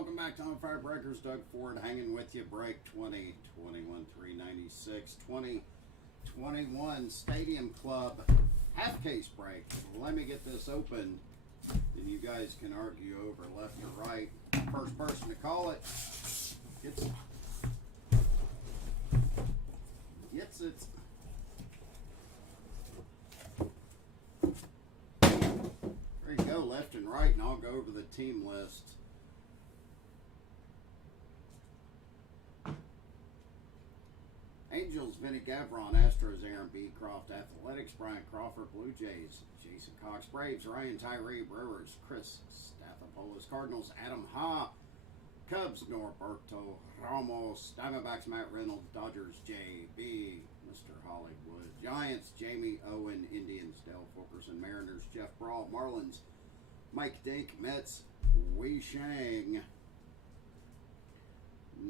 Welcome back to On Fire Breakers. Doug Ford hanging with you. Break 20, 21, 396, 20, 21 Stadium Club half case break. Let me get this open, and you guys can argue over left or right. First person to call it gets it. There you go, left and right, and I'll go over the team list. Angels, Vinny Gavron. Astros, Aaron Beecroft. Athletics, Brian Crawford. Blue Jays, Jason Cox. Braves, Ryan Tyree. Brewers, Chris Stathopoulos. Cardinals, Adam Ha. Cubs, Norberto Ramos. Diamondbacks, Matt Reynolds. Dodgers, JB, Mr. Hollywood. Giants, Jamie Owen. Indians, Dale Fulkerson. Mariners, Jeff Brawl. Marlins, Mike Dink. Mets, Wei Shang.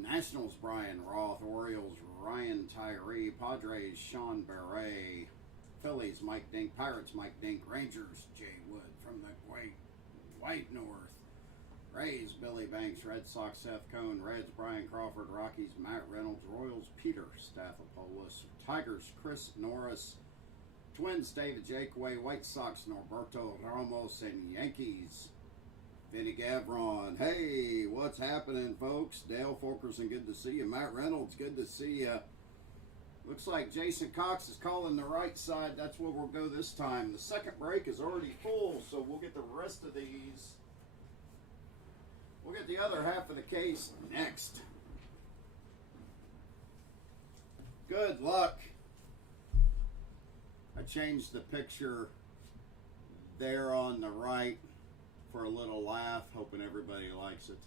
Nationals, Brian Roth. Orioles, Ryan Tyree. Padres, Sean Barret. Phillies, Mike Dink. Pirates, Mike Dink. Rangers, Jay Wood from the great White North. Rays, Billy Banks. Red Sox, Seth Cohn. Reds, Brian Crawford. Rockies, Matt Reynolds. Royals, Peter Stathopoulos. Tigers, Chris Norris. Twins, David Jakeway. White Sox, Norberto Ramos. And Yankees, Vinny Gavron. Hey, what's happening, folks? Dale Fulkerson, good to see you. Matt Reynolds, good to see you. Looks like Jason Cox is calling the right side. That's where we'll go this time. The second break is already full, so we'll get the rest of these. We'll get the other half of the case next. Good luck. I changed the picture there on the right for a little laugh, hoping everybody likes it.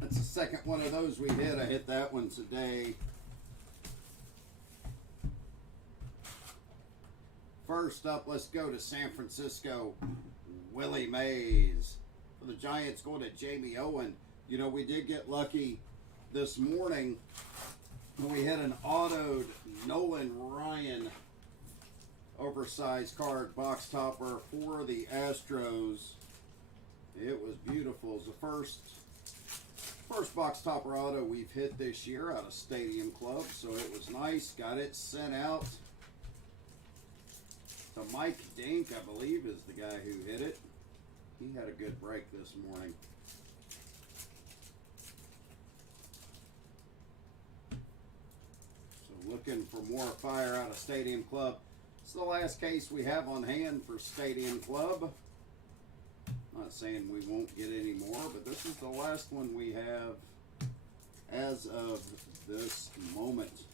That's the second one of those we hit. I hit that one today. First up, let's go to San Francisco. Willie Mays. For the Giants, going to Jamie Owen. You know, we did get lucky this morning when we hit an autoed Nolan Ryan oversized card box topper for the Astros. It was beautiful. It's the first box topper auto we've hit this year out of Stadium Club, so it was nice. Got it sent out to Mike Dink, I believe is the guy who hit it. He had a good break this morning. So looking for more fire out of Stadium Club. It's the last case we have on hand for Stadium Club. Not saying we won't get any more, but this is the last one we have as of this moment.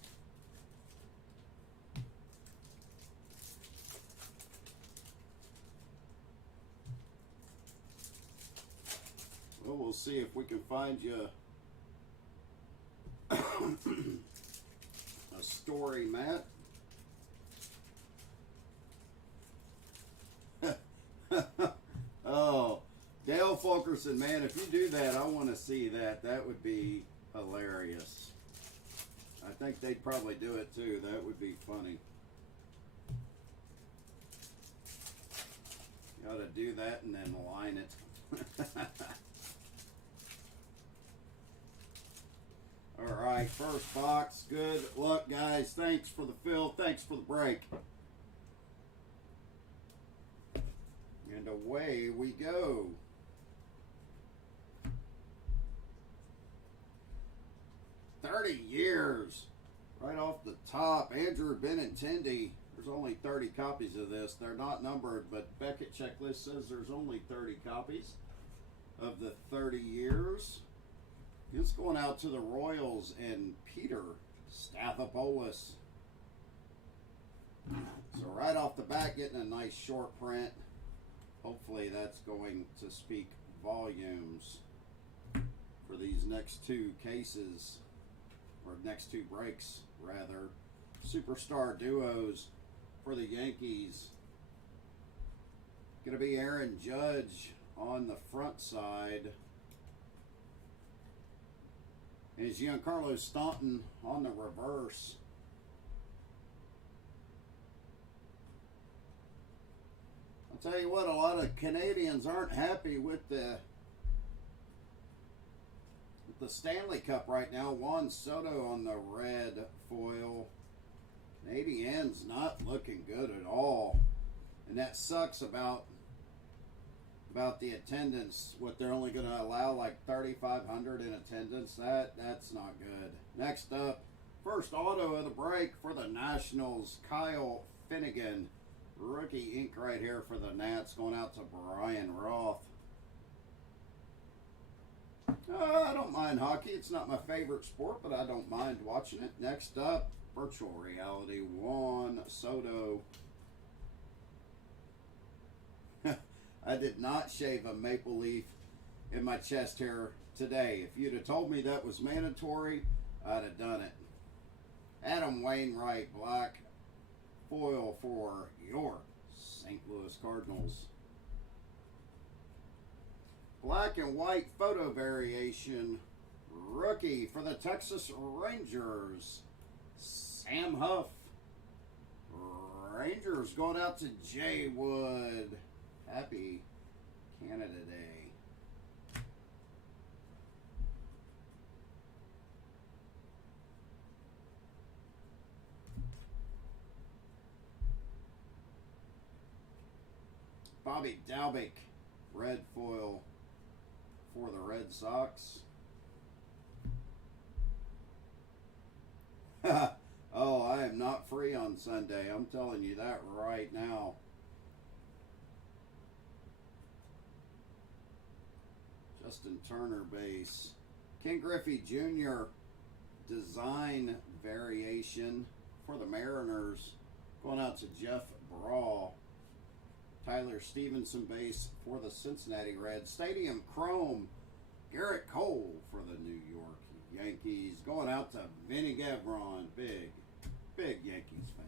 Well, we'll see if we can find you a story, Matt. Oh, Dale Fulkerson, man, if you do that, I want to see that. That would be hilarious. I think they'd probably do it too. That would be funny. You ought to do that and then line it. All right, first box. Good luck, guys. Thanks for the fill. Thanks for the break. And away we go. "30 years. Right off the top. Andrew Benintendi. There's only 30 copies of this. They're not numbered, but Beckett checklist says there's only 30 copies of the 30 years. It's going out to the Royals and Peter Stathopoulos. So right off the bat, getting a nice short print. Hopefully that's going to speak volumes for these next two cases, or next two breaks, rather. Superstar duos for the Yankees. Going to be Aaron Judge on the front side. And it's Giancarlo Stanton on the reverse. Tell you what, a lot of Canadians aren't happy with the Stanley Cup right now. Juan Soto on the red foil. Canadians not looking good at all, and that sucks about the attendance. What, they're only going to allow like 3,500 in attendance. That's not good. Next up, first auto of the break for the Nationals, Kyle Finnegan. Rookie ink right here for the Nats, going out to Brian Roth. I don't mind hockey. It's not my favorite sport, but I don't mind watching it. Next up, virtual reality, Juan Soto. I did not shave a maple leaf in my chest hair today. If you'd have told me that was mandatory, I'd have done it. Adam Wainwright, black foil for your St. Louis Cardinals. Black and white photo variation, rookie for the Texas Rangers, Sam Huff. Rangers going out to Jay Wood. Happy Canada Day. Bobby Dalbec, red foil for the Red Sox. Oh, I am not free on Sunday. I'm telling you that right now. Justin Turner base. Ken Griffey Jr. design variation for the Mariners. Going out to Jeff Brawl. Tyler Stevenson base for the Cincinnati Reds. Stadium Chrome, Garrett Cole for the New York Yankees. Going out to Vinny Gavron, big Yankees fan.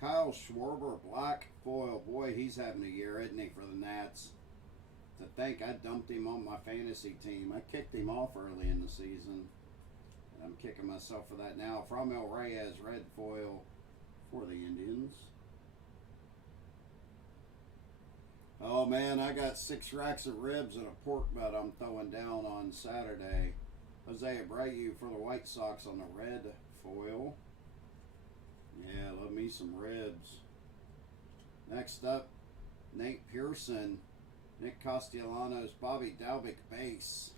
Kyle Schwarber, black foil. Boy, he's having a year, isn't he, for the Nats? To think I dumped him on my fantasy team. I kicked him off early in the season. And I'm kicking myself for that now. Framil Reyes, red foil for the Indians. Oh man, I got 6 racks of ribs and a pork butt I'm throwing down on Saturday. Jose Abreu for the White Sox on the red foil. Yeah, love me some ribs. Next up, Nate Pearson. Nick Castellanos, Bobby Dalbec base.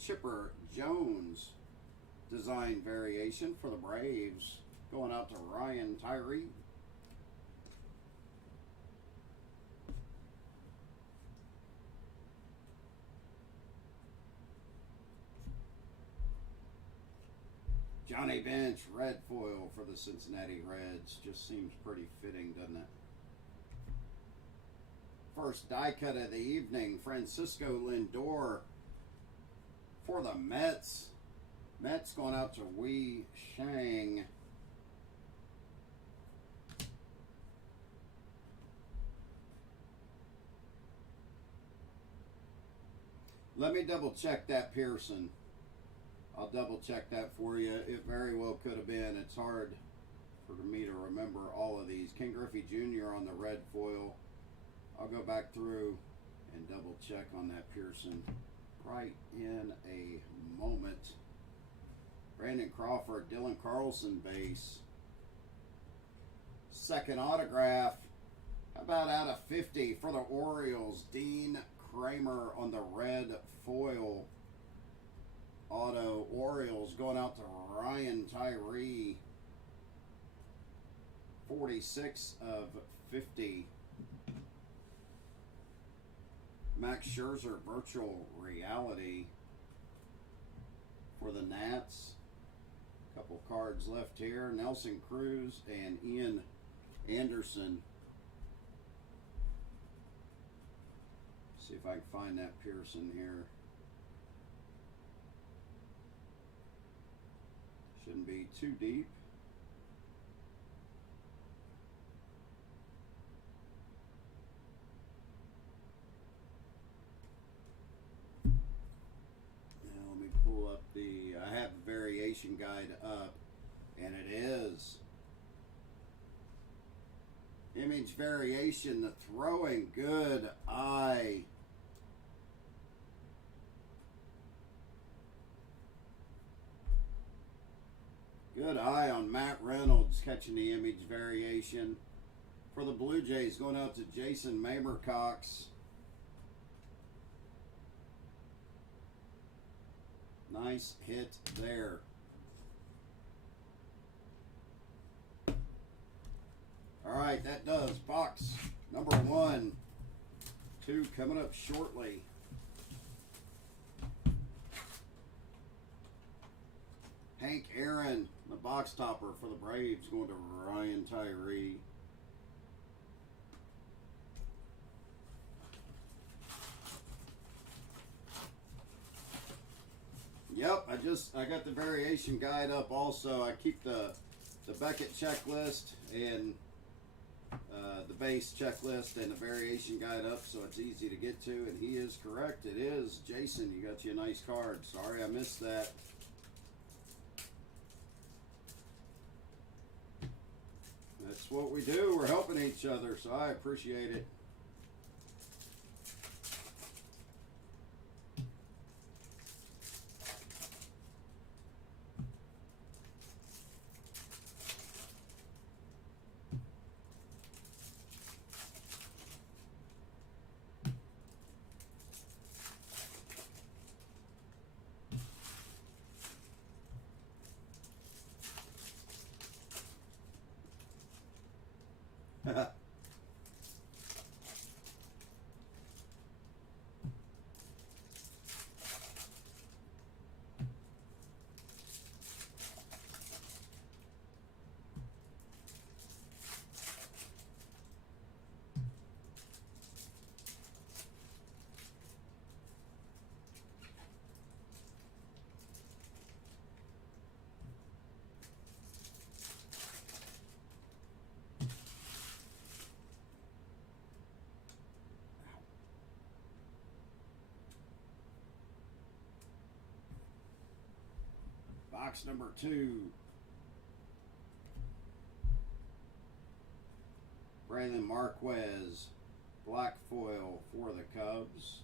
Chipper Jones, design variation for the Braves. Going out to Ryan Tyree. Johnny Bench, red foil for the Cincinnati Reds. Just seems pretty fitting, doesn't it? First die cut of the evening, Francisco Lindor for the Mets. Mets going out to Wei Shang. Let me double check that Pearson. I'll double check that for you. It very well could have been. It's hard for me to remember all of these. Ken Griffey Jr. on the red foil. I'll go back through and double check on that Pearson right in a moment. Brandon Crawford, Dylan Carlson base. Second autograph. How about out of 50 for the Orioles? Dean Kramer on the red foil. Auto Orioles going out to Ryan Tyree. 46 of 50. Max Scherzer, virtual reality for the Nats. Couple cards left here. Nelson Cruz and Ian Anderson. See if I can find that Pearson here. Shouldn't be too deep. variation guide up, and it is image variation, the throwing good eye. Good eye on Matt Reynolds catching the image variation. For the Blue Jays, going out to Jason Mamercox. Nice hit there. All right, that does box number 1. 2 coming up shortly. Hank Aaron, the box topper for the Braves, going to Ryan Tyree. Yep, I got the variation guide up also. I keep the Beckett checklist and the base checklist and the variation guide up so it's easy to get to, and he is correct. It is. Jason, you got you a nice card. Sorry I missed that. That's what we do. We're helping each other, so I appreciate it. Box number 2. Braylon Marquez, black foil for the Cubs.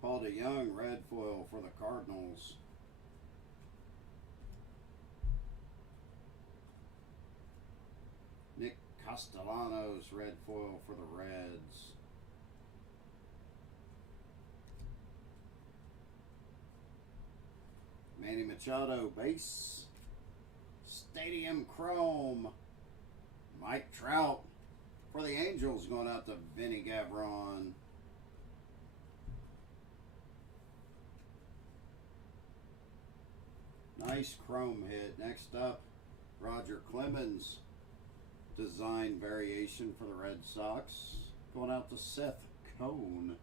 Paul DeYoung, red foil for the Cardinals. Nick Castellanos, red foil for the Reds. Manny Machado, base. Stadium Chrome. Mike Trout for the Angels, going out to Vinny Gavron. Nice chrome hit. Next up, Roger Clemens, design variation for the Red Sox, going out to Seth Cohn.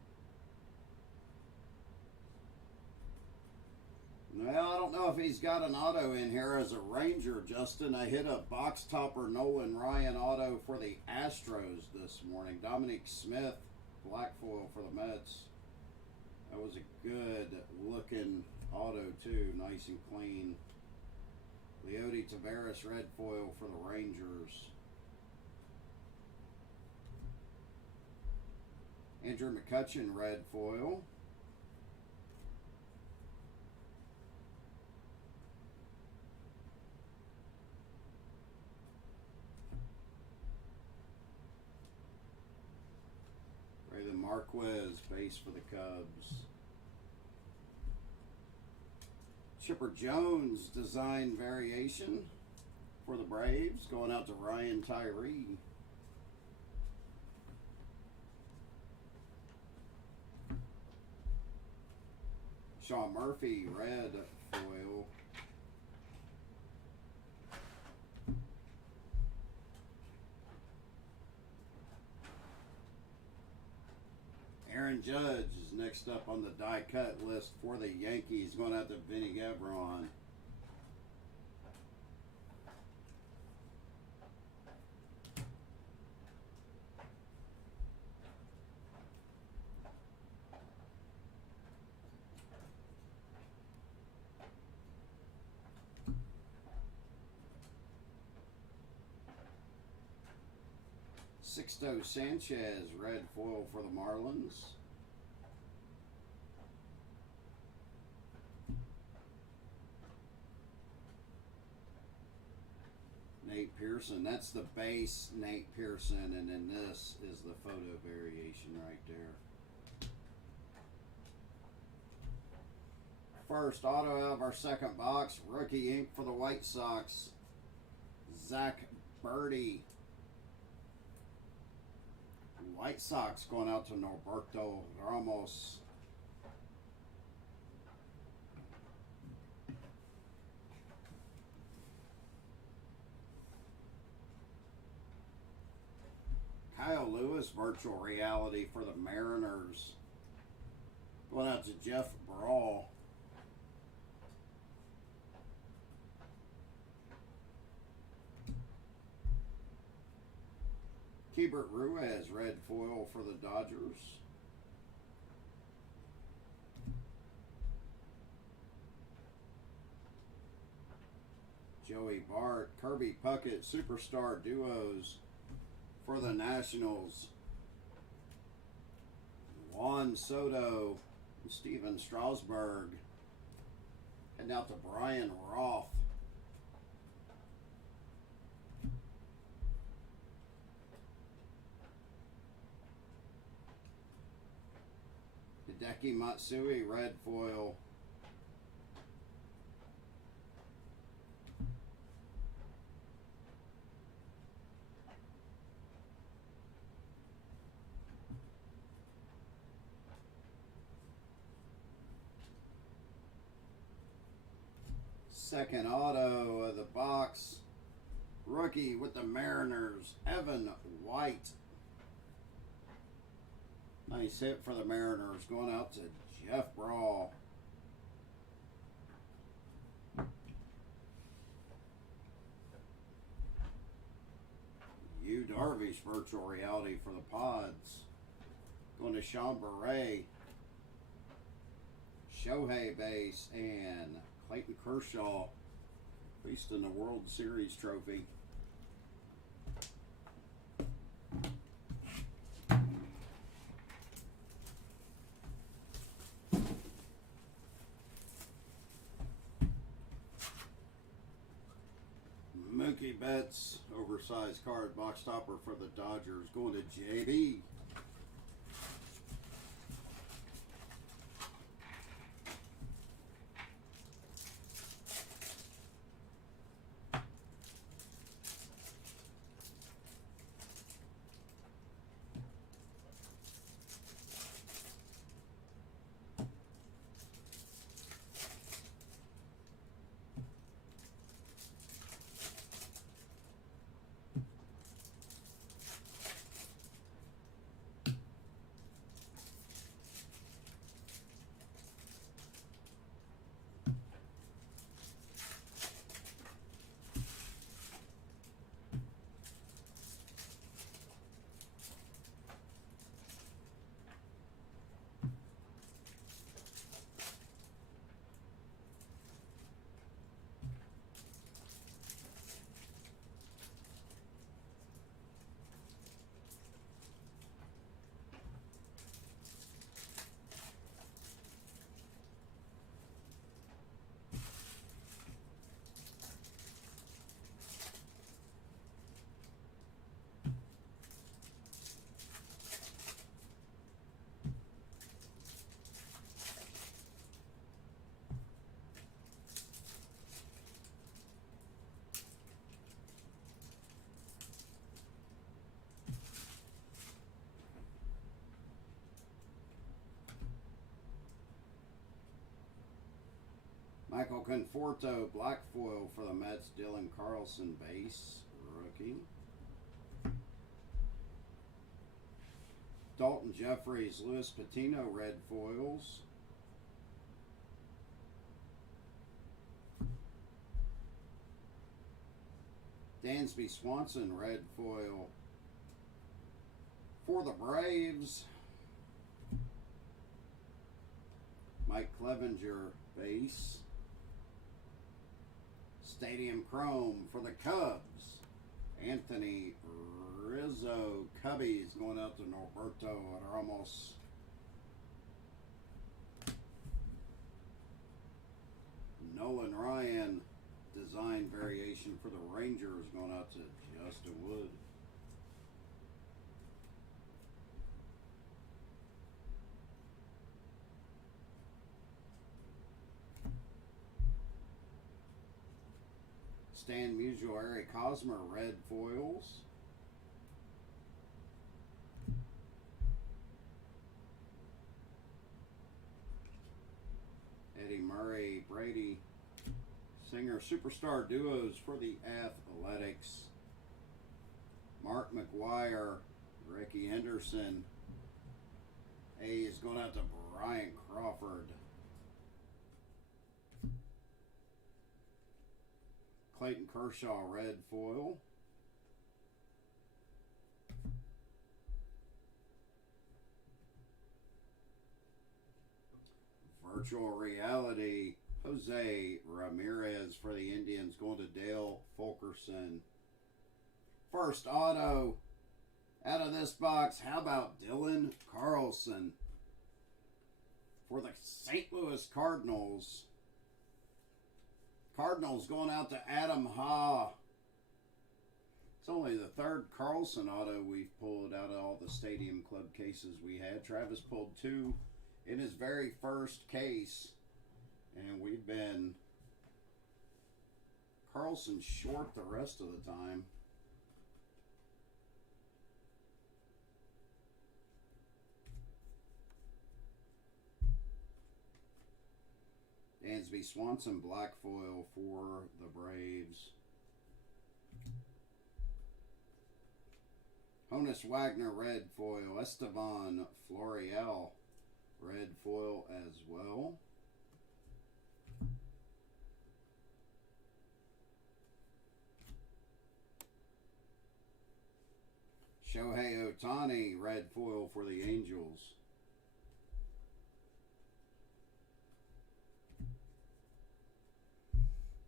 Well, I don't know if he's got an auto in here as a Ranger, Justin. I hit a box topper Nolan Ryan auto for the Astros this morning. Dominic Smith, black foil for the Mets. That was a good looking auto too, nice and clean. Leody Taveras, red foil for the Rangers. Andrew McCutchen, red foil. Braylon Marquez, base for the Cubs. Chipper Jones, design variation for the Braves, going out to Ryan Tyree. Sean Murphy, red foil. Aaron Judge is next up on the die cut list for the Yankees, going out to Vinny Gavron. Sixto Sanchez, red foil for the Marlins. Nate Pearson, that's the base Nate Pearson, and then this is the photo variation right there. First auto out of our second box, rookie ink for the White Sox, Zach Birdie. White Sox going out to Norberto Ramos. Kyle Lewis, virtual reality for the Mariners. Going out to Jeff Brawl. Keibert Ruiz, red foil for the Dodgers. Joey Bart, Kirby Puckett, Superstar Duos for the Nationals. Juan Soto, Steven Strasburg. Heading out to Brian Roth. Hideki Matsui, red foil. Second auto of the box. Rookie with the Mariners, Evan White. Nice hit for the Mariners, going out to Jeff Brawl. Yu Darvish, virtual reality for the Pods. Going to Sean Beret. Shohei base, and Clayton Kershaw, at least in the World Series trophy. Mookie Betts, oversized card box topper for the Dodgers, going to JB. Michael Conforto, black foil for the Mets, Dylan Carlson base, rookie. Dalton Jeffries, Luis Patino, red foils. Dansby Swanson, red foil for the Braves. Mike Clevenger, base. Stadium Chrome for the Cubs, Anthony Rizzo Cubbies going out to Norberto Ramos. Nolan Ryan design variation for the Rangers going out to Justin Wood. Stan Musial, Eric Hosmer, red foils. Eddie Murray, Brady Singer, superstar duos for the Athletics. Mark McGuire, Ricky Henderson. A is going out to Brian Crawford. Clayton Kershaw, red foil. Virtual reality, Jose Ramirez for the Indians going to Dale Fulkerson. First auto out of this box, how about Dylan Carlson for the St. Louis Cardinals. Cardinals going out to Adam Ha. It's only the third Carlson auto we've pulled out of all the Stadium Club cases we had. Travis pulled 2 in his very first case, and we've been Carlson short the rest of the time. Dansby Swanson, black foil for the Braves. Honus Wagner, red foil. Estevan Florial, red foil as well. Shohei Ohtani, red foil for the Angels.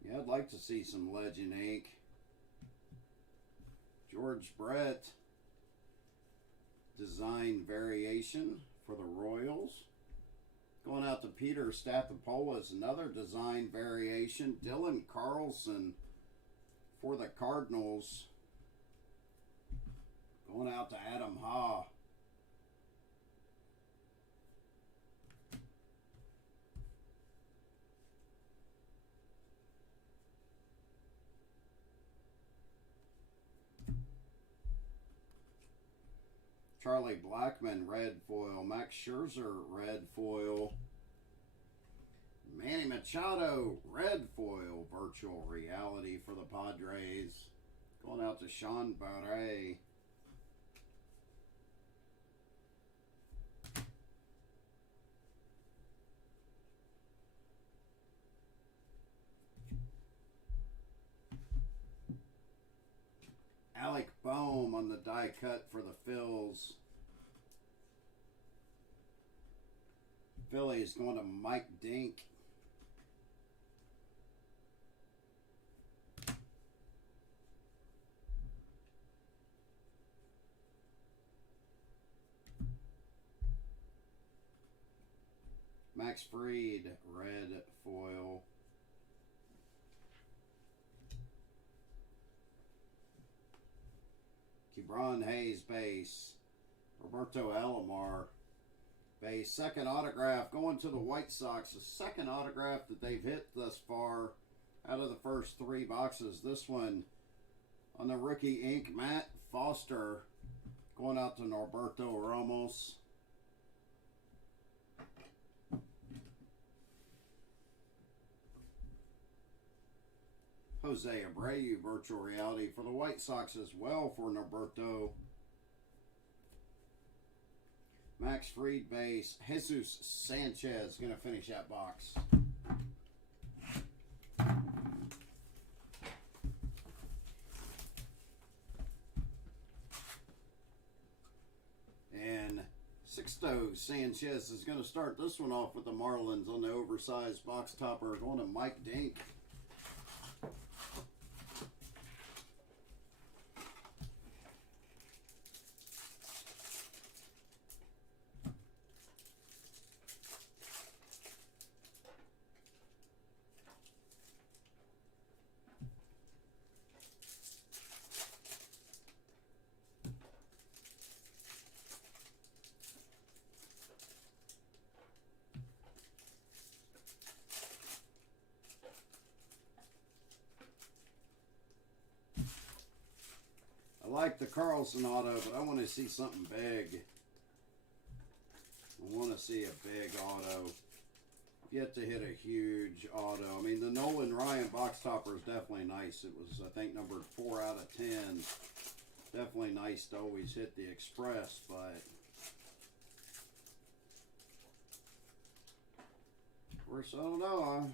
Yeah, I'd like to see some Legend ink. George Brett, design variation for the Royals. Going out to Peter Stathopoulos, another design variation. Dylan Carlson for the Cardinals. Going out to Adam Ha. Charlie Blackmon, red foil. Max Scherzer, red foil. Manny Machado, red foil. Virtual reality for the Padres. Going out to Sean Barret. Alec Bohm on the die cut for the Phils. Phillies going to Mike Dink. Max Fried, red foil. Kebron Hayes, base. Roberto Alomar, base. Second autograph going to the White Sox. The second autograph that they've hit thus far out of the first 3 boxes. This one on the rookie ink, Matt Foster, going out to Norberto Ramos. Jose Abreu, virtual reality for the White Sox as well for Norberto. Max Fried, base. Jesus Sanchez going to finish that box. And Sixto Sanchez is going to start this one off with the Marlins on the oversized box topper. Going to Mike Dink. like the Carlson auto, but I want to see something big. I want to see a big auto. Yet to hit a huge auto. I mean, the Nolan Ryan box topper is definitely nice. It was, I think, numbered 4 out of 10. Definitely nice to always hit the Express, but of course, I don't know. I'm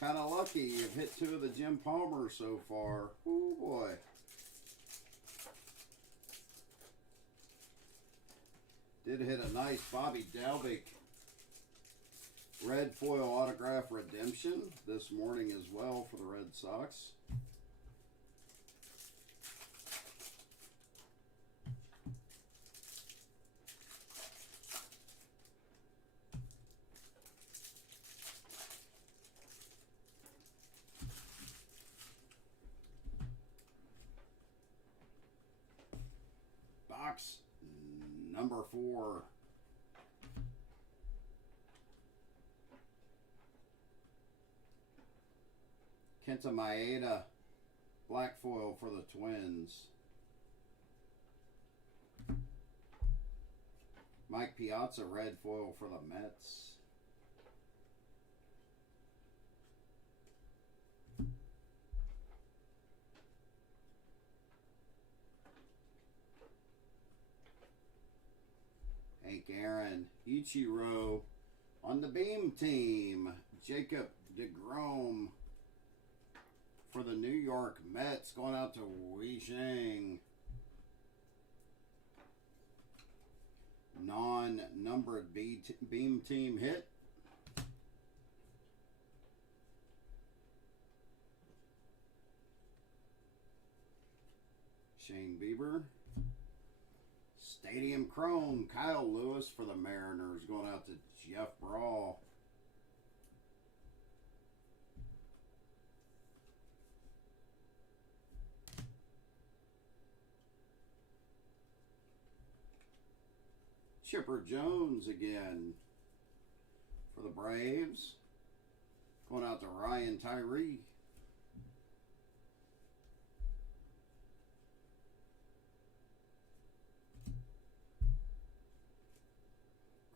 kind of lucky. You've hit 2 of the Jim Palmer so far. Oh boy. Did hit a nice Bobby Dalbec red foil autograph redemption this morning as well for the Red Sox. Box number 4. Kenta Maeda, black foil for the Twins. Mike Piazza, red foil for the Mets. Hank Aaron, Ichiro on the Beam team. Jacob deGrom for the New York Mets, going out to Wei Sheng. Non-numbered Beam team hit. Shane Bieber. Stadium Chrome, Kyle Lewis for the Mariners, going out to Jeff Brawl. Chipper Jones again for the Braves, going out to Ryan Tyree.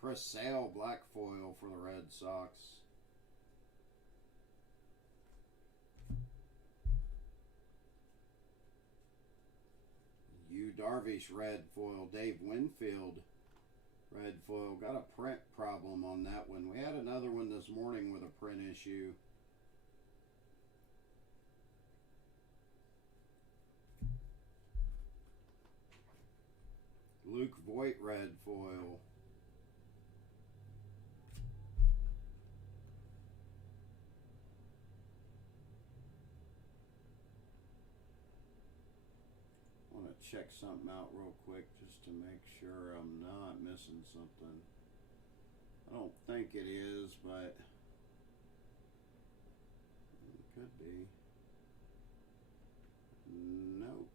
Chris Sale, black foil for the Red Sox. Yu Darvish, red foil. Dave Winfield, red foil. Got a print problem on that one. We had another one this morning with a print issue. Luke Voigt, red foil. Check something out real quick just to make sure I'm not missing something. I don't think it is, but it could be. Nope.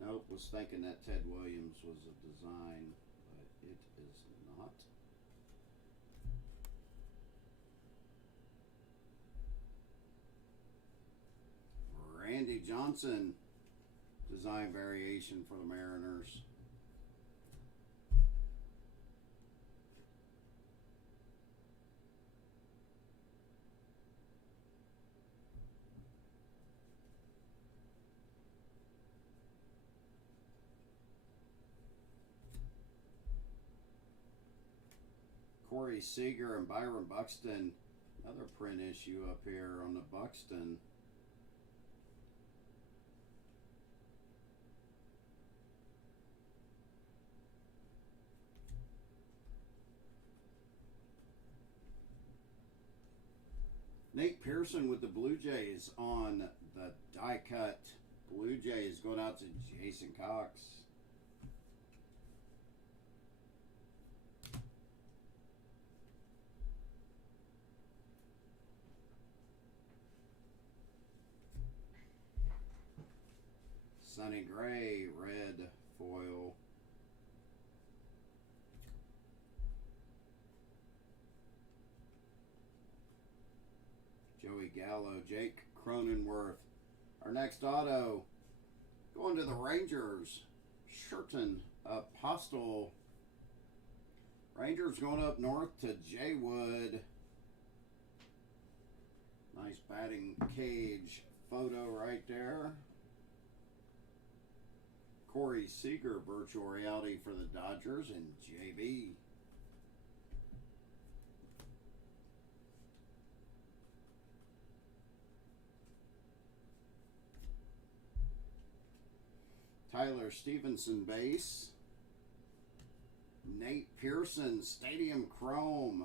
Nope, was thinking that Ted Williams was a design, but it is not. Randy Johnson, design variation for the Mariners. Corey Seager and Byron Buxton, another print issue up here on the Buxton. Nate Pearson with the Blue Jays on the die cut Blue Jays, going out to Jason Cox. Sonny Gray, red foil. Joey Gallo, Jake Cronenworth. Our next auto, Going to the Rangers, Sherton Apostle. Rangers going up north to Jay Wood. Nice batting cage photo right there. Corey Seager, virtual reality for the Dodgers, and JB. Tyler Stevenson base. Nate Pearson Stadium Chrome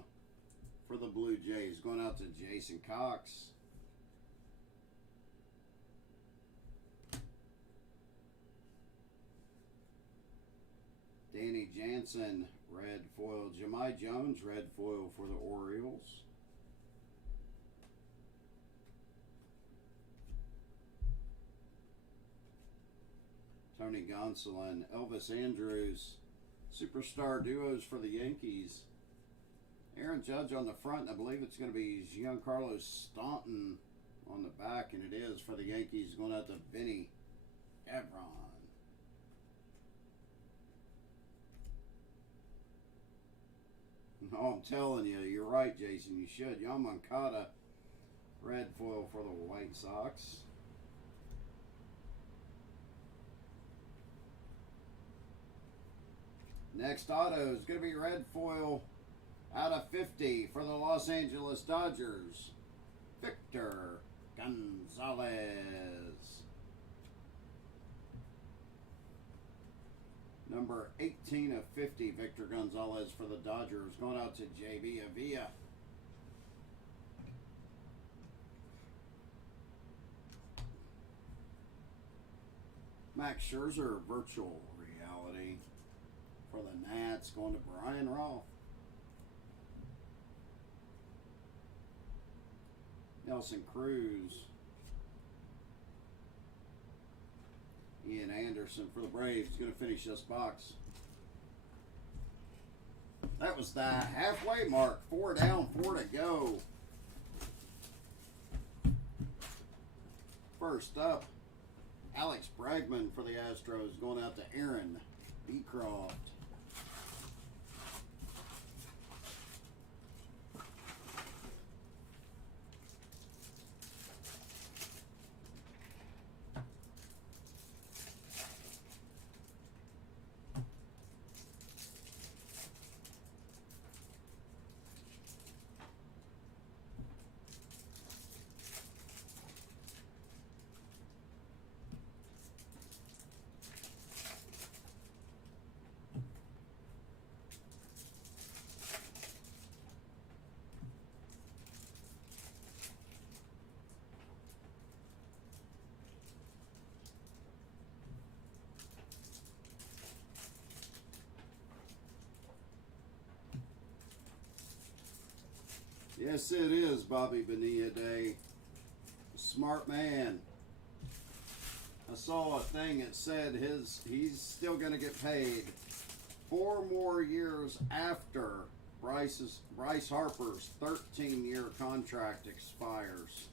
for the Blue Jays, going out to Jason Cox. Danny Jansen red foil. Jahmai Jones red foil for the Orioles. Tony Gonsolin, Elvis Andrews, superstar duos for the Yankees. Aaron Judge on the front, and I believe it's going to be Giancarlo Stanton on the back, and it is for the Yankees, going out to Vinny Evron. No, I'm telling you, you're right, Jason. You should. Yoán Moncada, red foil for the White Sox. Next auto is going to be red foil out of 50 for the Los Angeles Dodgers, Victor Gonzalez. Number 18 of 50, Victor Gonzalez for the Dodgers, going out to JB Avila. Max Scherzer, virtual reality for the Nats, going to Brian Roth. Nelson Cruz. Ian Anderson for the Braves, going to finish this box. That was the halfway mark. 4 down, 4 to go. First up, Alex Bregman for the Astros, going out to Aaron Beecroft. Yes, it is Bobby Bonilla Day. Smart man. I saw a thing that said he's still going to get paid 4 more years after Bryce Harper's 13-year contract expires.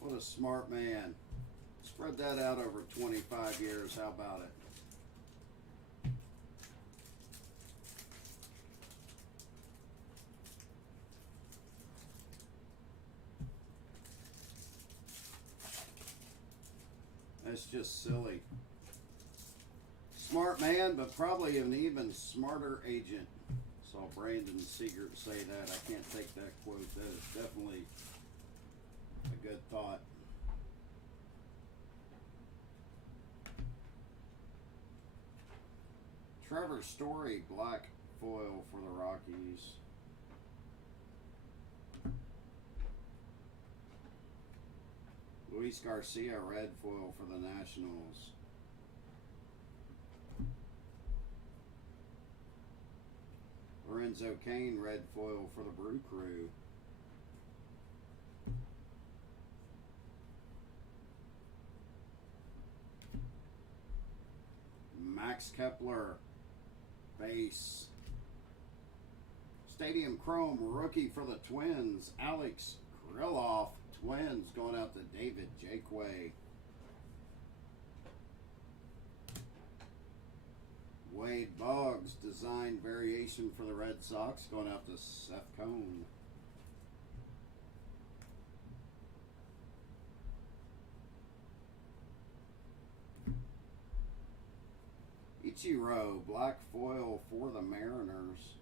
What a smart man. Spread that out over 25 years. How about it? That's just silly. Smart man, but probably an even smarter agent. Saw Brandon Seegert say that. I can't take that quote. That is definitely a good thought. Trevor Story, black foil for the Rockies. Luis Garcia, red foil for the Nationals. Lorenzo Cain, red foil for the Brew Crew. Max Kepler, base. Stadium Chrome, rookie for the Twins, Alex Kirilloff. Twins, going out to David Jakeway. Wade Boggs, design variation for the Red Sox, going out to Seth Cohn. Ichiro, black foil for the Mariners.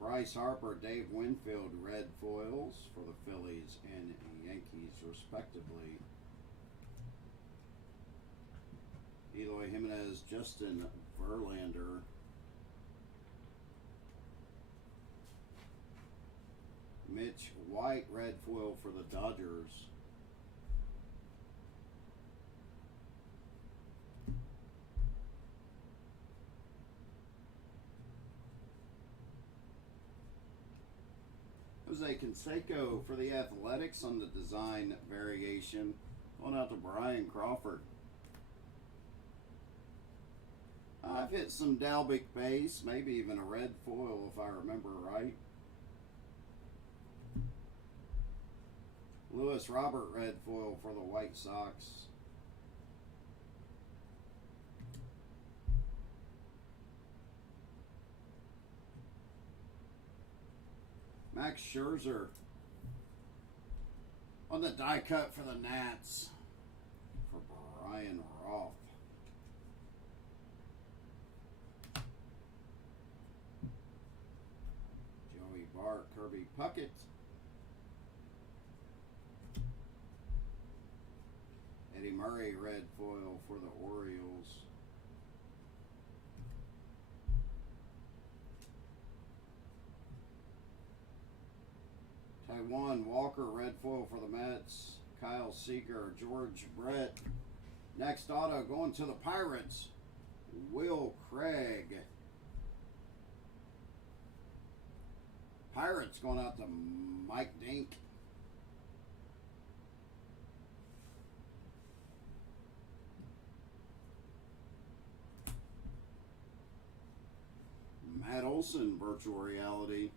Bryce Harper, Dave Winfield, red foils for the Phillies and Yankees, respectively. Eloy Jimenez, Justin Verlander. Mitch White, red foil for the Dodgers. Jose Canseco for the Athletics on the design variation. Going out to Brian Crawford. I've hit some Dalbec base, maybe even a red foil if I remember right. Lewis Robert, red foil for the White Sox. Max Scherzer on the die cut for the Nats for Brian Roth. Joey Bart, Kirby Puckett. Eddie Murray, red foil for the Orioles. Taijuan Walker, red foil for the Mets. Kyle Seager, George Brett. Next auto going to the Pirates. Will Craig. Pirates going out to Mike Dink. Matt Olson, virtual reality.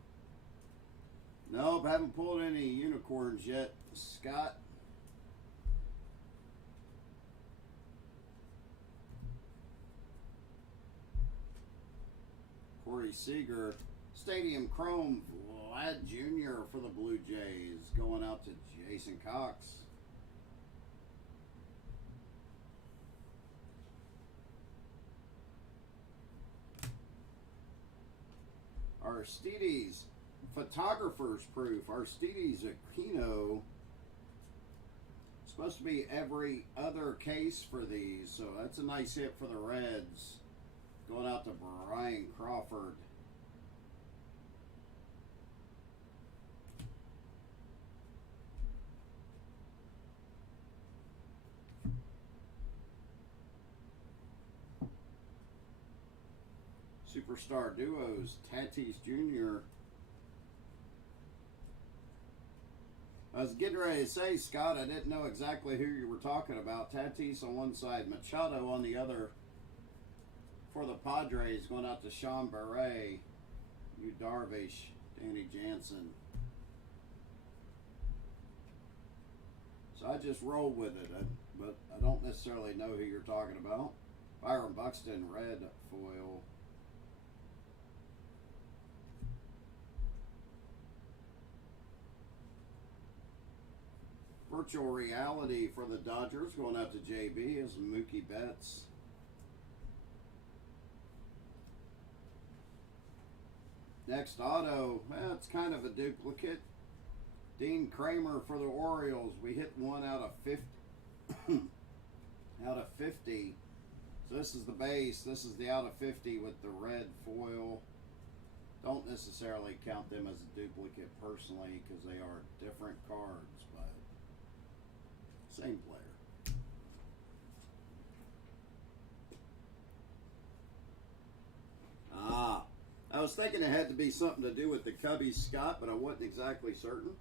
Nope, haven't pulled any unicorns yet. Scott. Corey Seager. Stadium Chrome, Vlad Jr. for the Blue Jays. Going out to Jason Cox. Aristides, photographer's proof. Aristides Aquino. Supposed to be every other case for these, so that's a nice hit for the Reds. Going out to Brian Crawford. Superstar duos, Tatis Jr. I was getting ready to say, Scott, I didn't know exactly who you were talking about. Tatis on one side, Machado on the other for the Padres, going out to Sean Barret, Yu Darvish, Danny Jansen. So I just roll with it, but I don't necessarily know who you're talking about. Byron Buxton, red foil. Virtual reality for the Dodgers, going out to JB, is Mookie Betts. Next auto, well, it's kind of a duplicate. Dean Kramer for the Orioles. We hit one out of 50. out of 50. So this is the base. This is the out of 50 with the red foil. Don't necessarily count them as a duplicate personally because they are different cards, but same player. I was thinking it had to be something to do with the Cubbies, Scott, but I wasn't exactly certain.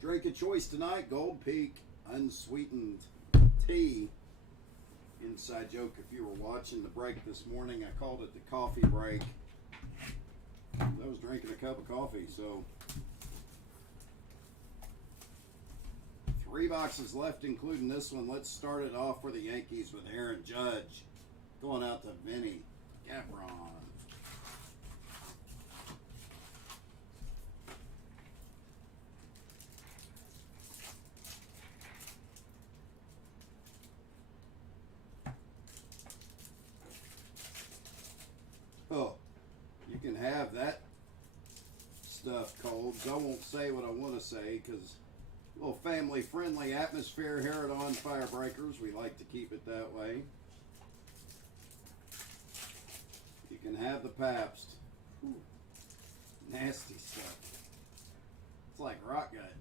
Drink of choice tonight, Gold Peak unsweetened tea. Inside joke, if you were watching the break this morning, I called it the coffee break. I was drinking a cup of coffee, so 3 boxes left, including this one. Let's start it off for the Yankees with Aaron Judge. Going out to Vinny Gabron. Oh, you can have that stuff, Colds. I won't say what I want to say because a little family-friendly atmosphere here at On Firebreakers. We like to keep it that way. You can have the Pabst. Whew. Nasty stuff. It's like rock gut.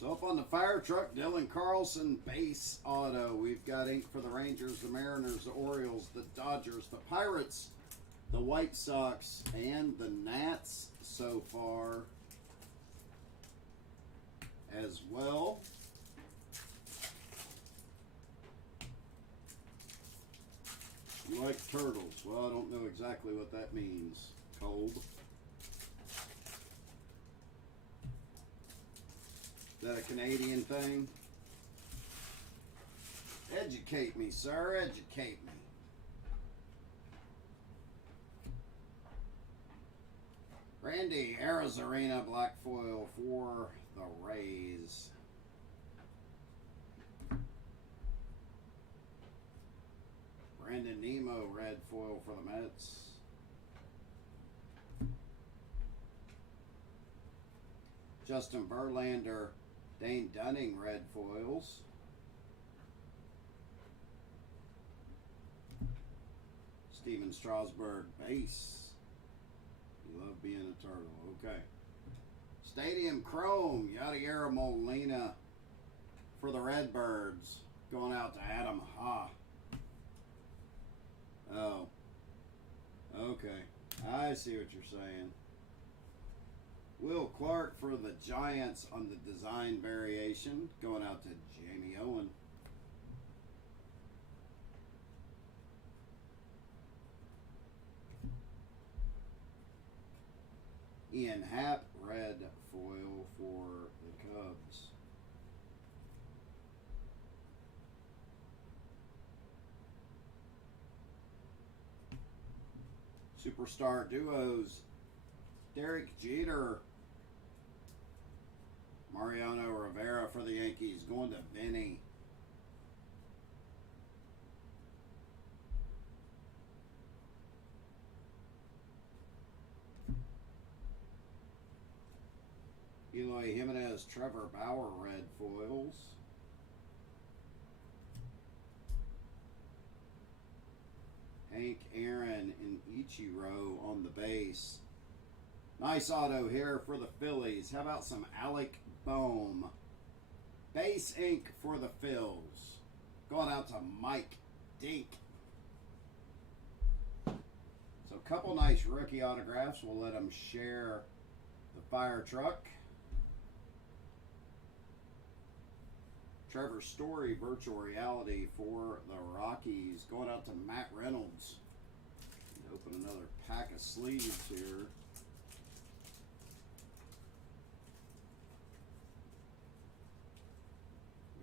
So up on the fire truck, Dylan Carlson, base auto. We've got ink for the Rangers, the Mariners, the Orioles, the Dodgers, the Pirates, the White Sox, and the Nats so far as well. You like turtles? Well, I don't know exactly what that means. Cold. Is that a Canadian thing? Educate me, sir. Educate me. Randy Arozarena black foil for the Rays. Brandon Nemo red foil for the Mets. Justin Verlander, Dane Dunning red foils. Steven Strasburg base. You love being a turtle. Okay. Stadium Chrome, Yadier Molina for the Redbirds. Going out to Adam Ha. Oh. Okay. I see what you're saying. Will Clark for the Giants on the design variation. Going out to Jamie Owen. Ian Happ, red foil for the Cubs. Superstar duos. Derek Jeter. Mariano Rivera for the Yankees. Going to Vinny. Eloy Jimenez, Trevor Bauer red foils. Hank Aaron and Ichiro on the base. Nice auto here for the Phillies. How about some Alec Bohm? Base ink for the Phils. Going out to Mike Dink. So a couple nice rookie autographs. We'll let them share the fire truck. Trevor Story, virtual reality for the Rockies. Going out to Matt Reynolds. Open another pack of sleeves here.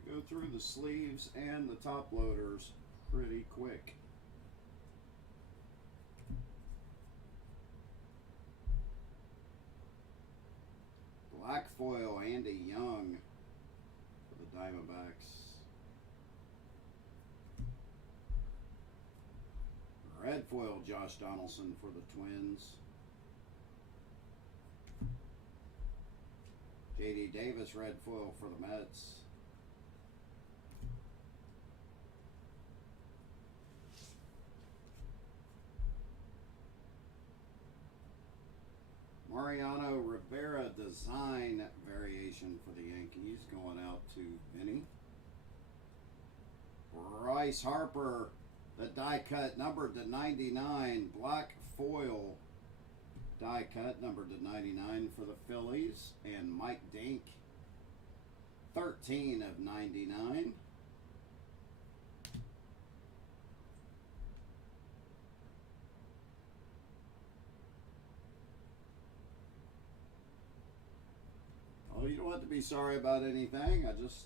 We go through the sleeves and the top loaders pretty quick. Black foil, Andy Young. Diamondbacks. Red foil, Josh Donaldson for the Twins. J.D. Davis, red foil for the Mets. Mariano Rivera design variation for the Yankees going out to Vinny. Bryce Harper, The die cut numbered to 99, black foil die cut numbered to 99 for the Phillies, and Mike Dink, 13 of 99. Oh, you don't have to be sorry about anything. I just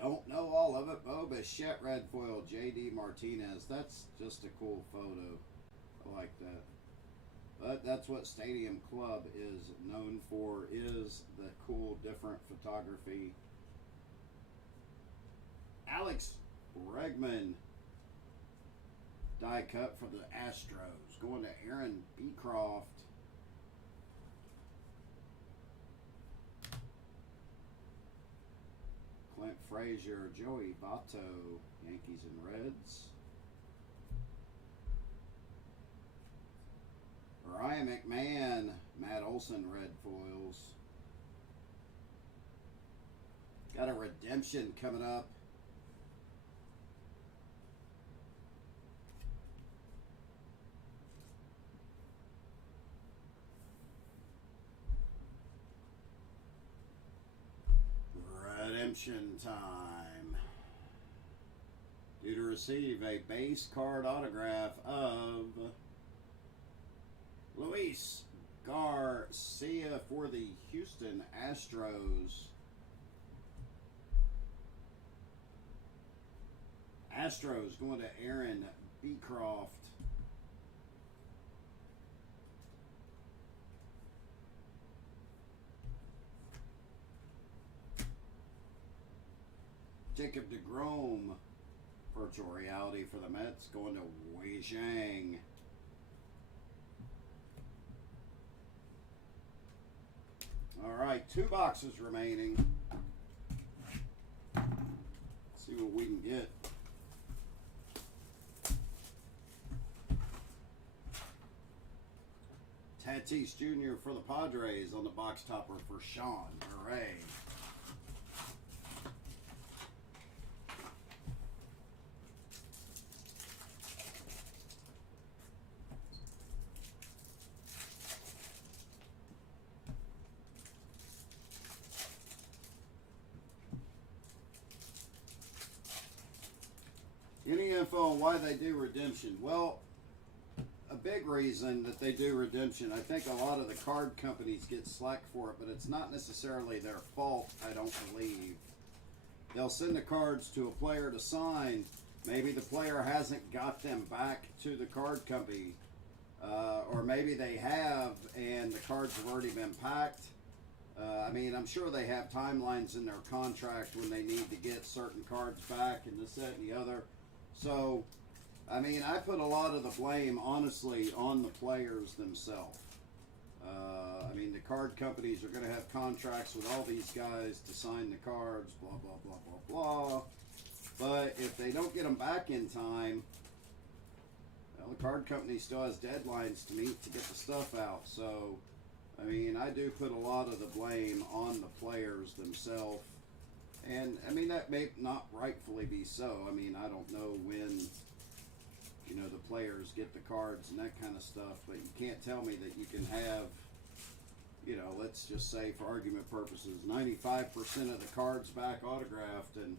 don't know all of it. Bo Bichette red foil, J.D. Martinez. That's just a cool photo. I like that. But that's what Stadium Club is known for, is the cool, different photography. Alex Bregman, die cut for the Astros. Going to Aaron Beecroft. Clint Frazier, Joey Votto, Yankees and Reds. Ryan McMahon, Matt Olson, red foils. Got a redemption coming up. Redemption time. Due to receive a base card autograph of Luis Garcia for the Houston Astros. Astros going to Aaron Beecroft. Jacob deGrom, virtual reality for the Mets, going to Wei Zhang. All right, 2 boxes remaining. Let's see what we can get. Tatis Jr. for the Padres on the box topper for Sean Murray. Any info on why they do redemption? Well, a big reason that they do redemption, I think a lot of the card companies get slack for it, but it's not necessarily their fault, I don't believe. They'll send the cards to a player to sign. Maybe the player hasn't got them back to the card company. Or maybe they have and the cards have already been packed. I mean, I'm sure they have timelines in their contract when they need to get certain cards back and this, that, and the other. So, I mean, I put a lot of the blame, honestly, on the players themselves. I mean, the card companies are going to have contracts with all these guys to sign the cards, blah, blah, blah, blah, blah. But if they don't get them back in time, well, the card company still has deadlines to meet to get the stuff out. So, I mean, I do put a lot of the blame on the players themselves. And, I mean, that may not rightfully be so. I mean, I don't know when, you know, the players get the cards and that kind of stuff. But you can't tell me that you can have, you know, let's just say for argument purposes, 95% of the cards back autographed and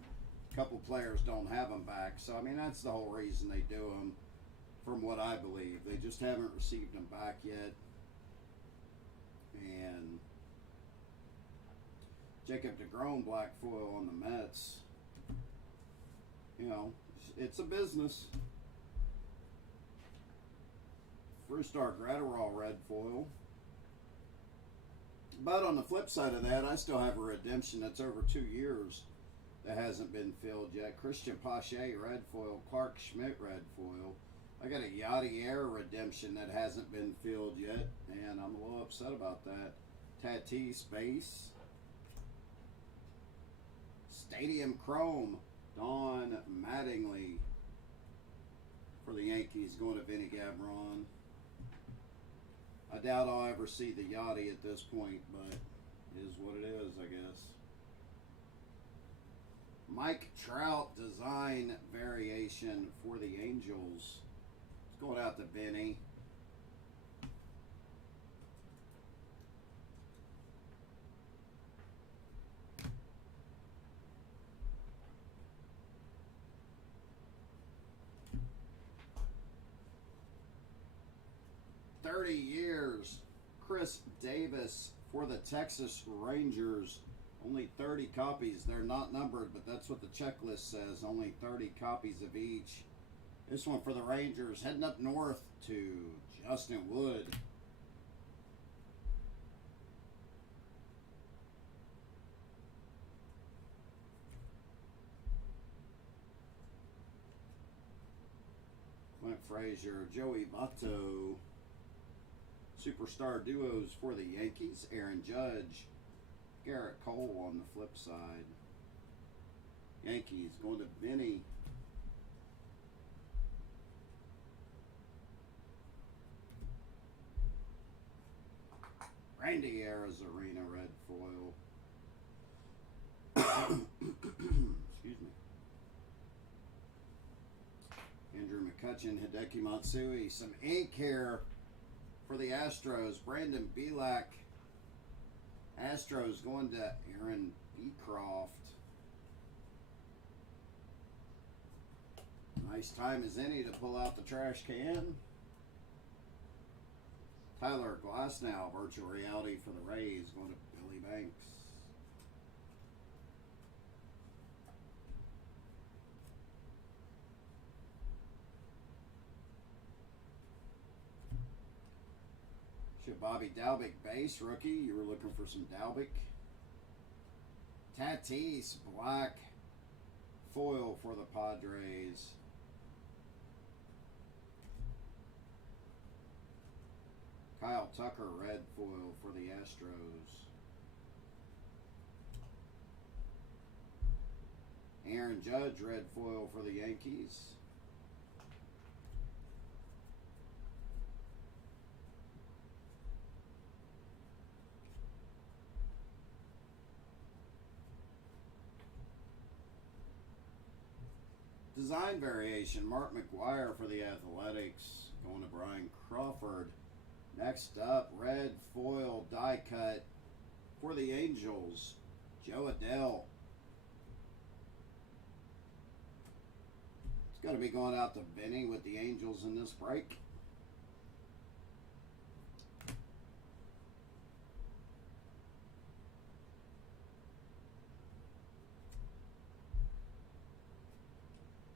a couple players don't have them back. So, I mean, that's the whole reason they do them, from what I believe. They just haven't received them back yet. And Jacob deGrom black foil on the Mets. You know, it's a business. Freestar Gratterall red foil. But on the flip side of that, I still have a redemption that's over 2 years that hasn't been filled yet. Christian Pache red foil. Clark Schmidt red foil. I got a Yadier redemption that hasn't been filled yet, and I'm a little upset about that. Tatis base. Stadium Chrome, Don Mattingly for the Yankees, going to Vinny Gavron. I doubt I'll ever see the Yachty at this point, but it is what it is, I guess. Mike Trout design variation for the Angels. It's going out to Benny. $30, Chris Davis for the Texas Rangers. Only 30 copies. They're not numbered, but that's what the checklist says. Only 30 copies of each. This one for the Rangers. Heading up north to Justin Wood. Clint Frazier, Joey Votto. Superstar duos for the Yankees. Aaron Judge, Garrett Cole on the flip side. Yankees going to Benny. Randy Arozarena red foil. Excuse me. Andrew McCutchen, Hideki Matsui. Some ink here for the Astros. Brandon Bielak. Astros going to Aaron Beecroft. Nice time as any to pull out the trash can. Tyler Glasnow, virtual reality for the Rays, going to Billy Banks. Bobby Dalbec base rookie. You were looking for some Dalbec. Tatis black foil for the Padres. Kyle Tucker red foil for the Astros. Aaron Judge red foil for the Yankees. Design variation, Mark McGwire for the Athletics, going to Brian Crawford. Next up, red foil die cut for the Angels, Joe Adell. It's going to be going out to Benny with the Angels in this break.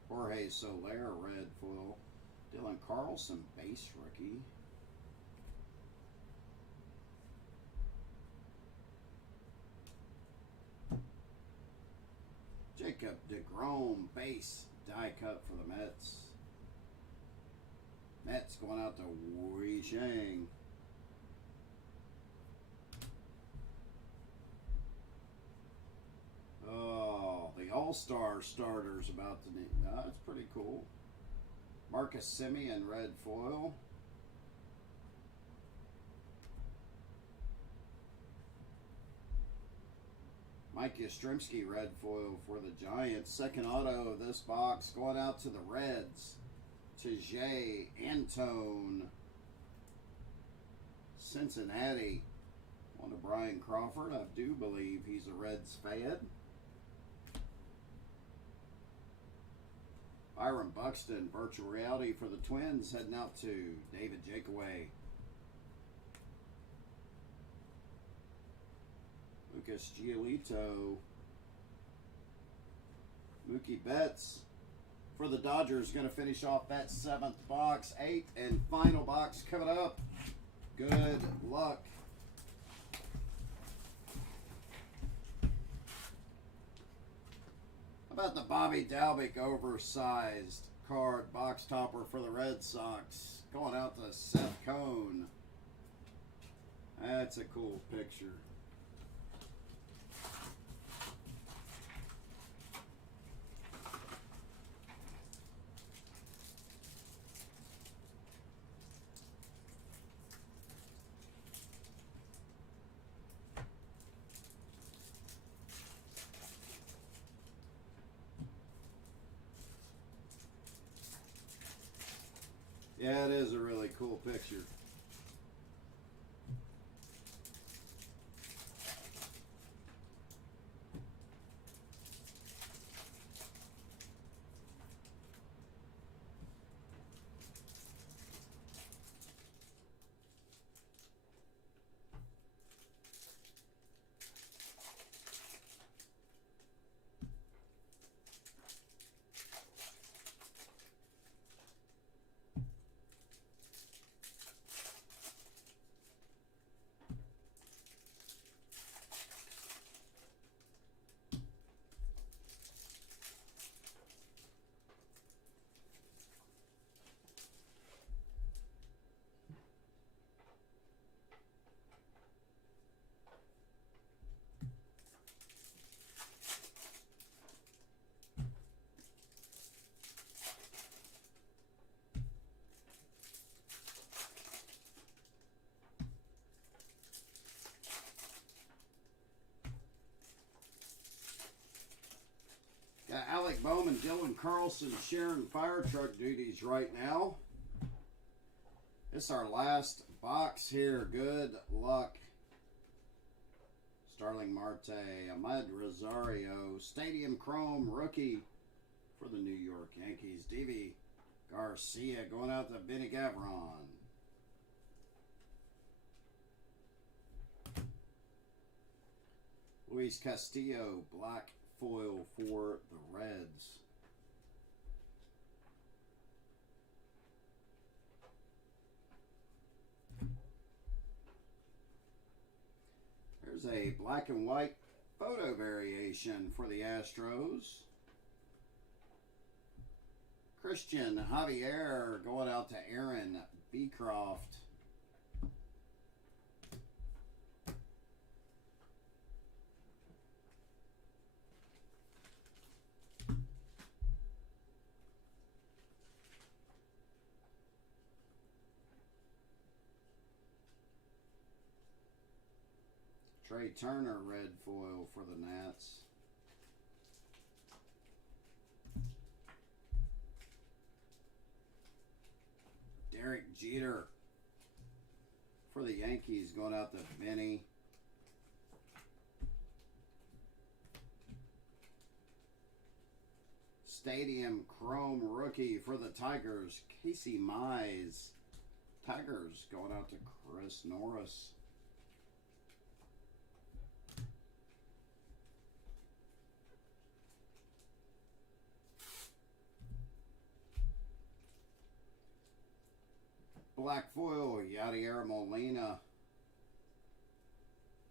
Jorge Soler, red foil. Dylan Carlson, base rookie. Jacob deGrom, base die cut for the Mets. Mets going out to Wei Shang. Oh, the All-Star starters about to need. That's pretty cool. Marcus Semien, red foil. Mike Yastrzemski, red foil for the Giants. Second auto of this box going out to the Reds. Tejay Antone. Cincinnati. On to Brian Crawford. I do believe he's a Reds fan. Byron Buxton, virtual reality for the Twins, heading out to David Jakeaway. Lucas Giolito. Mookie Betts for the Dodgers, going to finish off that 7th box. 8th and final box coming up. Good luck. How about the Bobby Dalbec oversized card box topper for the Red Sox? Going out to Seth Cohn. That's a cool picture. Yeah, it is a really cool picture. Got Alec Bowman, Dylan Carlson sharing fire truck duties right now. It's our last box here. Good luck. Starling Marte, Ahmed Rosario, Stadium Chrome rookie for the New York Yankees. Deivi Garcia going out to Benny Gavron. Luis Castillo, black foil for the Reds. There's a black and white photo variation for the Astros. Christian Javier going out to Aaron Beecroft. Trey Turner, red foil for the Nats. Derek Jeter for the Yankees going out to Benny. Stadium Chrome rookie for the Tigers, Casey Mize. Tigers going out to Chris Norris. Black foil, Yadier Molina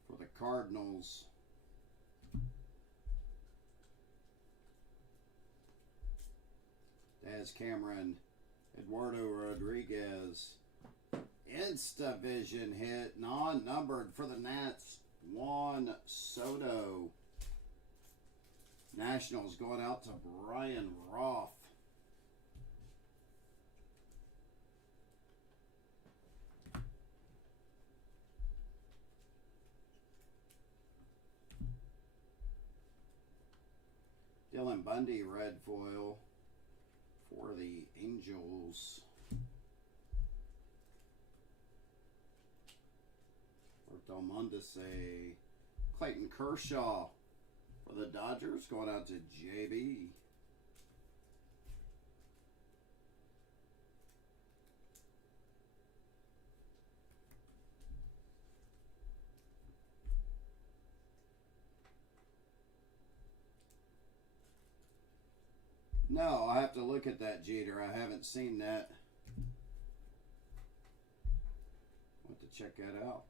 for the Cardinals. Daz Cameron, Eduardo Rodriguez. Insta-Vision hit, non-numbered for the Nats, Juan Soto. Nationals going out to Brian Roth. Dylan Bundy, red foil for the Angels. Orto Mondesi. Clayton Kershaw for the Dodgers, going out to JB. No, I have to look at that Jeter. I haven't seen that. I want to check that out.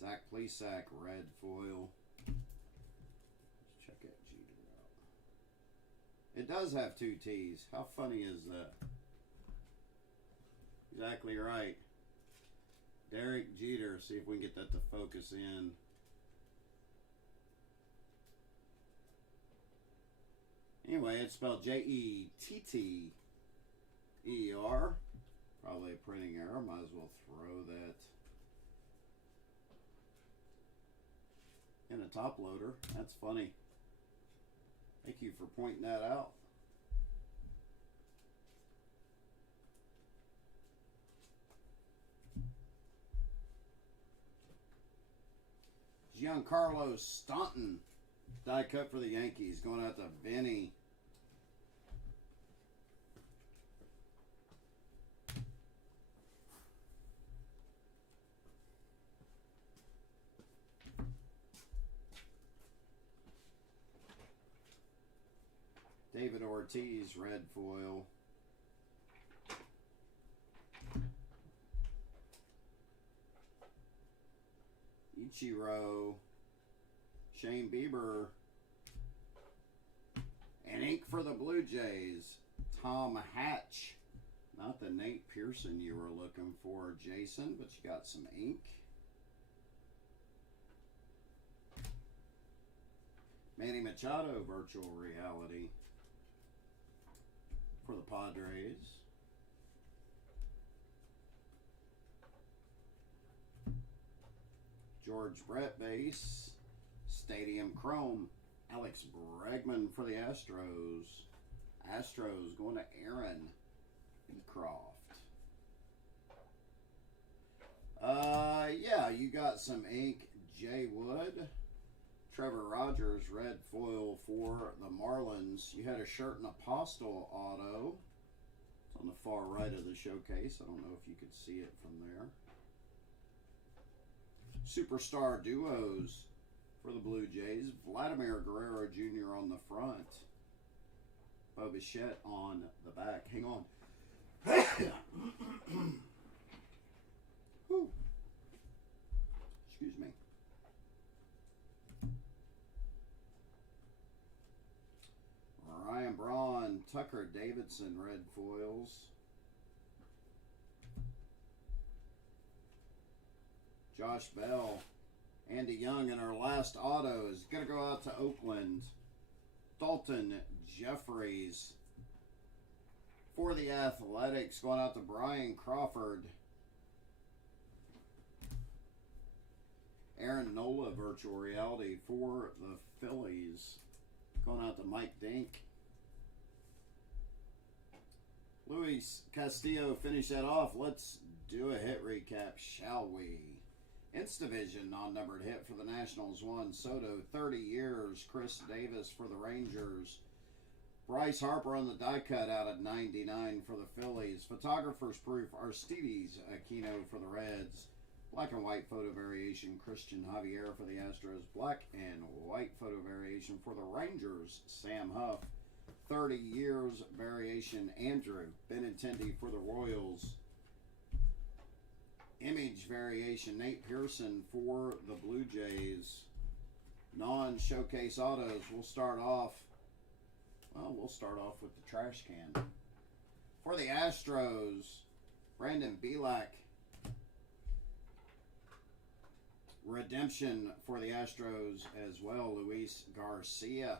Zach Plesac, red foil. Let's check that Jeter out. It does have two T's. How funny is that? Exactly right. Derek Jeter. See if we can get that to focus in. Anyway, it's spelled Jetter. Probably a printing error. Might as well throw that in a top loader. That's funny. Thank you for pointing that out. Giancarlo Stanton, die cut for the Yankees, going out to Vinny. David Ortiz, red foil. Ichiro, Shane Bieber, and ink for the Blue Jays, Tom Hatch. Not the Nate Pearson you were looking for, Jason, but you got some ink. Manny Machado, virtual reality for the Padres. George Brett base, Stadium Chrome, Alex Bregman for the Astros. Astros going to Aaron Beecroft. Yeah, you got some ink, Jay Wood. Trevor Rogers, red foil for the Marlins. You had a shirt and Apostle auto. It's on the far right of the showcase. I don't know if you could see it from there. Superstar duos for the Blue Jays. Vladimir Guerrero Jr. on the front. Bo Bichette on the back. Hang on. Excuse me. Ryan Braun, Tucker Davidson, red foils. Josh Bell, Andy Young, and our last auto is going to go out to Oakland. Dalton Jeffries for the Athletics, going out to Brian Crawford. Aaron Nola, virtual reality for the Phillies, going out to Mike Dink. Luis Castillo finish that off. Let's do a hit recap, shall we? Insta-Vision, non-numbered hit for the Nationals, Juan Soto, 30 years. Chris Davis for the Rangers. Bryce Harper on the die cut out at 99 for the Phillies. Photographer's Proof, Aristides Aquino for the Reds. Black and white photo variation, Christian Javier for the Astros. Black and white photo variation for the Rangers, Sam Huff. 30 years variation, Andrew Benintendi for the Royals. Image variation, Nate Pearson for the Blue Jays. Non-showcase autos, we'll start off with the trash can. For the Astros, Brandon Bielak. Redemption for the Astros as well, Luis Garcia.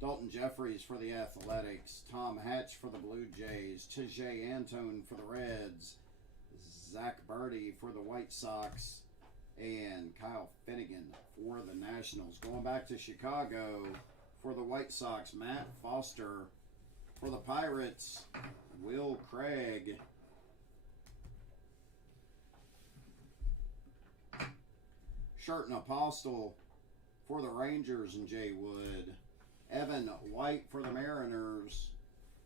Dalton Jeffries for the Athletics. Tom Hatch for the Blue Jays. Tejay Antone for the Reds. Zach Birdie for the White Sox. And Kyle Finnegan for the Nationals. Going back to Chicago for the White Sox, Matt Foster. For the Pirates, Will Craig. Shirt and Apostle for the Rangers and Jay Wood. Evan White for the Mariners.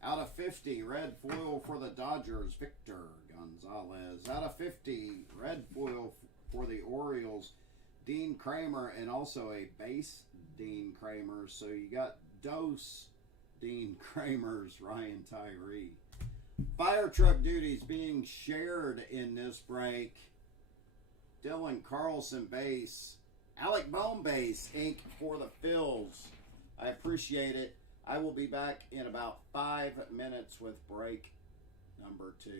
Out of 50, red foil for the Dodgers, Victor Gonzalez. Out of 50, red foil for the Orioles, Dean Kramer, and also a base Dean Kramer. So you got dose Dean Kramers, Ryan Tyree. Fire truck duties being shared in this break. Dylan Carlson base. Alec Bohm base, ink for the Phils. I appreciate it. I will be back in about 5 minutes with break number 2.